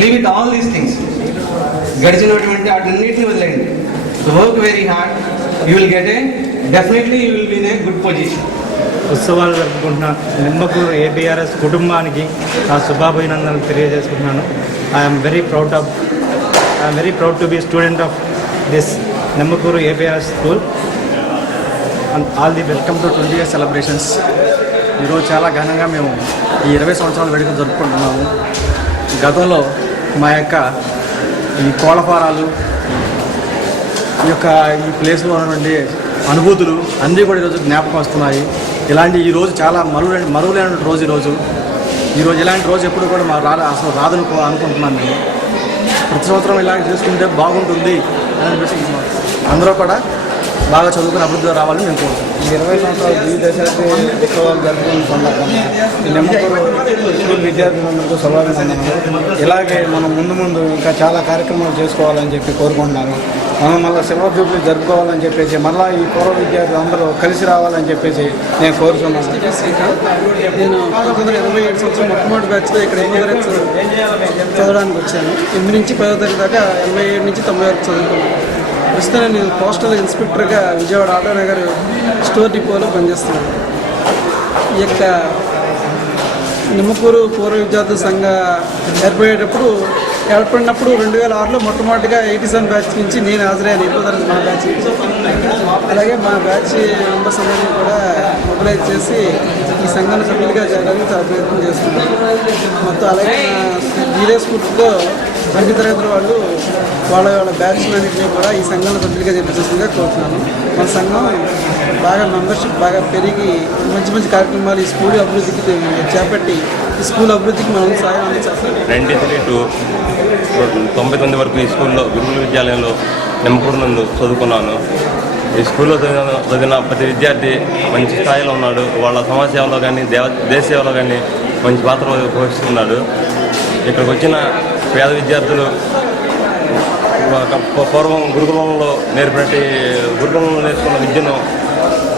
Leave with all these things. గడిచినటువంటి వాటన్నిటిని వదిలేయండి. Work very hard, you will get definitely you will be in a good position. ఉత్సవాలు జరుపుకుంటున్న Nimmakuru APRS కుటుంబానికి నా శుభాభినందనలు తెలియజేసుకుంటున్నాను. I'm very proud to be student of this Nimmakuru APRS school and all the welcome to 20 years celebrations. ఈరోజు చాలా ఘనంగా మేము ఈ 20 సంవత్సరాల వేడుకలు జరుపుకుంటున్నాము. గతంలో మా యొక్క ఈ కోళ్ళఫారాలు, ఈ ప్లేస్లో ఉన్నటువంటి అనుభూతులు అన్నీ కూడా ఈరోజు జ్ఞాపకం వస్తున్నాయి. ఈరోజు చాలా మరువులేని రోజు ఈరోజు ఇలాంటి రోజు ఎప్పుడు కూడా అసలు రాదని అనుకుంటున్నాను. నేను ప్రతి సంవత్సరం ఇలాగ చేసుకుంటే బాగుంటుంది అని అనిపిస్తుంది. అందరూ కూడా బాగా చదువుకుని అభివృద్ధిలో రావాలని మేము కోరుకుంటున్నాం. ఈ 20 సంవత్సరాలు ద్విదశాబ్ది ఉత్సవాలు జరుపుకున్న సందర్భంగా నిమ్మకూరు స్కూల్ విద్యార్థులందరికీ శుభాభినందనలు. ఇలాగే మనం ముందు ఇంకా చాలా కార్యక్రమాలు చేసుకోవాలని చెప్పి కోరుకుంటున్నాను. మనం మళ్ళీ సిల్వర్ జూబ్లీ జరుపుకోవాలని చెప్పేసి, మళ్ళీ ఈ పూర్వ విద్యార్థులు అందరూ కలిసి రావాలని చెప్పేసి నేను కోరుతున్నాను. నేను 1987 సంవత్సరం మొట్టమొదటి బ్యాచ్లో ఇక్కడ 8వ తరగతి చదవడానికి వచ్చాను. 8 నుంచి 10వ తరగతి దాకా 87 నుంచి 90 వరకు చదువుకున్నాను. ప్రస్తుతం నేను పోస్టల్ ఇన్స్పెక్టర్గా విజయవాడ ఆటోనగర్ స్టోర్ డిపోలో పనిచేస్తున్నాను. ఈ యొక్క నిమ్మకూరు పూర్వ విద్యార్థుల సంఘ ఏర్పడినప్పుడు 2006లో మొట్టమొదటిగా 87 బ్యాచ్ నుంచి నేను హాజరయ్యాను. 8వ తరగతి మా బ్యాచ్. అలాగే మా బ్యాచ్ మెంబర్స్ అందరినీ కూడా మొబిలైజ్ చేసి ఈ సంఘాన్ని సభ్యులుగా చేయడానికి చాలా ప్రయత్నం చేస్తున్నాను. మొత్తం అలాగే వీరే స్ఫూర్తితో అన్ని తరగతుల వాళ్ళు వాళ్ళ బ్యాచ్లన్నింటినీ కూడా ఈ సంఘంలో సభ్యులుగా చేపించాల్సిందిగా కోరుతున్నాను. మన సంఘం బాగా మెంబర్షిప్ బాగా పెరిగి మంచి కార్యక్రమాలు ఈ స్కూల్ అభివృద్ధికి చేపట్టి ఈ స్కూల్ అభివృద్ధికి మనం సాయం అందించాలి. 93 to 99 వరకు ఈ స్కూల్లో గురుకుల విద్యాలయంలో నిమ్మకూరు నందు చదువుకున్నాను. ఈ స్కూల్లో చదివిన ప్రతి విద్యార్థి మంచి స్థాయిలో ఉన్నాడు. వాళ్ళ సమాజ సేవలో కానీ దేశ సేవలో కానీ మంచి పాత్ర పోషిస్తున్నాడు. ఇక్కడికి వచ్చిన పేద విద్యార్థులు పూర్వం గురుకులంలో నేర్చుకున్న విద్యను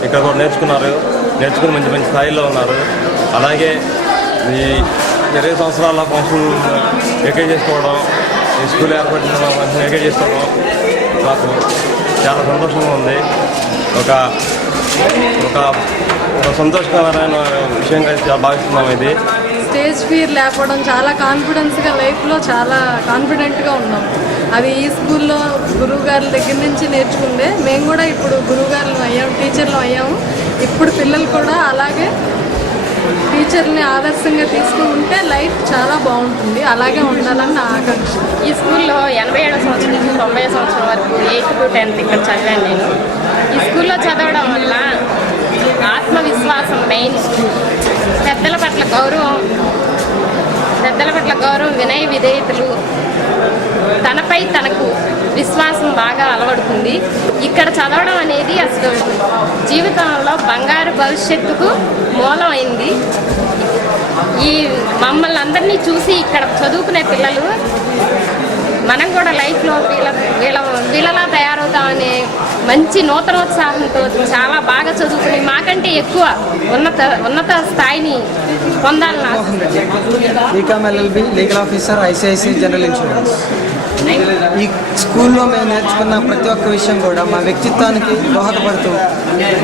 ఇక్కడ కూడా నేర్చుకుని మంచి స్థాయిలో ఉన్నారు. అలాగే ఈ 20 సంవత్సరాల ఫంక్షన్ ఎంకరేజ్ చేసుకోవడం, ఈ స్కూల్ ఏర్పడిన ఫంక్షన్ ఎంకరేజ్ చేసుకోవడం నాకు చాలా సంతోషంగా ఉంది. ఒక సంతోషకరమైన విషయంగా భావిస్తున్నాం. ఇది స్టేజ్ ఫియర్ లేకపోవడం, చాలా కాన్ఫిడెన్స్గా లైఫ్లో చాలా కాన్ఫిడెంట్గా ఉన్నాం. అది ఈ స్కూల్లో గురువుగారుల దగ్గర నుంచి నేర్చుకుందే. మేము కూడా ఇప్పుడు గురువుగారులు అయ్యాము, టీచర్లు అయ్యాము. ఇప్పుడు పిల్లలు కూడా అలాగే టీచర్ని ఆదర్శంగా తీసుకుంటే లైఫ్ చాలా బాగుంటుంది. అలాగే ఉండాలని నా ఆకాంక్ష. ఈ స్కూల్లో 87 సంవత్సరం నుంచి 90 సంవత్సరం వరకు 8th to 10th ఇక్కడ చదివాను నేను. ఈ స్కూల్లో చదవడం వల్ల ఆత్మవిశ్వాసం మెయిన్, పెద్దల పట్ల గౌరవం, వినయ విధేయతలు, తనపై తనకు విశ్వాసం బాగా అలవడుతుంది. ఇక్కడ చదవడం అనేది అసలు జీవితంలో బంగారు భవిష్యత్తుకు మూలమైంది. ఈ మమ్మల్ని అందరినీ చూసి ఇక్కడ చదువుకునే పిల్లలు మనం కూడా లైఫ్లో వీళ్ళలా తయారవుతామనే మంచి నూతనోత్సాహంతో చాలా బాగా చదువుకుని మాకంటే ఎక్కువ ఉన్నత స్థాయిని పొందాలని ఆశిస్తున్నాను. BCom LLB, legal officer, ICICI general insurance. ఈ స్కూల్లో మేము నేర్చుకున్న ప్రతి ఒక్క విషయం కూడా మా వ్యక్తిత్వానికి దోహదపడుతూ,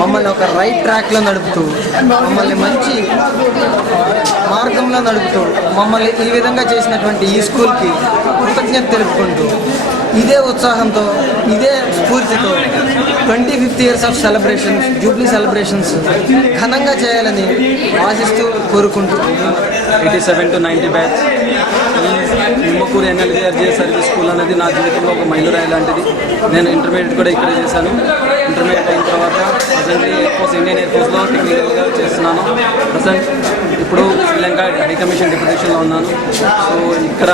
మమ్మల్ని ఒక రైట్ ట్రాక్లో నడుపుతూ, మమ్మల్ని మంచి మార్గంలో నడుపుతూ, మమ్మల్ని ఈ విధంగా చేసినటువంటి ఈ స్కూల్కి కృతజ్ఞత తెలుపుకుంటూ, ఇదే ఉత్సాహంతో, ఇదే స్ఫూర్తితో 25th years of celebrations, Jubilee celebrations ఘనంగా చేయాలని ఆశిస్తూ కోరుకుంటూ 87 to 90 batch Nimmakuru NLGRJ service school అనేది నా జీవితంలో ఒక మైలురాయి లాంటిది. నేను ఇంటర్మీడియట్ కూడా ఇక్కడే చేశాను. ఇంటర్మీడియట్ అయిన తర్వాత ప్రజెంట్లీ ఇండియన్ ఎయిర్ ఫోర్స్లో టెక్నికల్గా చేస్తున్నాను. ప్రజెంట్ ఇప్పుడు శ్రీలంక హై కమిషన్ డిప్యూటేషన్లో ఉన్నాను. సో ఇక్కడ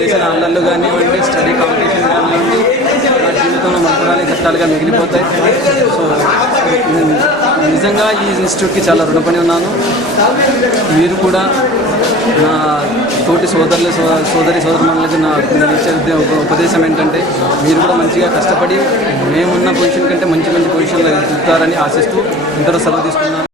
చేసిన అల్లర్లు కానివ్వండి, స్టడీ కాంపిటీషన్ కానివ్వండి, నా జీవితంలో మరపురాని ఘట్టాలుగా మిగిలిపోతాయి. సో నిజంగా ఈ ఇన్స్టిట్యూట్కి చాలా రుణపడి ఉన్నాను. మీరు కూడా నా తోటి సోదరుమణులకి నా ఇచ్చే ఉపదేశం ఏంటంటే, మీరు కూడా మంచిగా కష్టపడి మేమున్న పొజిషన్ కంటే మంచి పొజిషన్లో వెళ్తారని ఆశిస్తూ ఇంతలో సెలవు తీసుకున్నాను.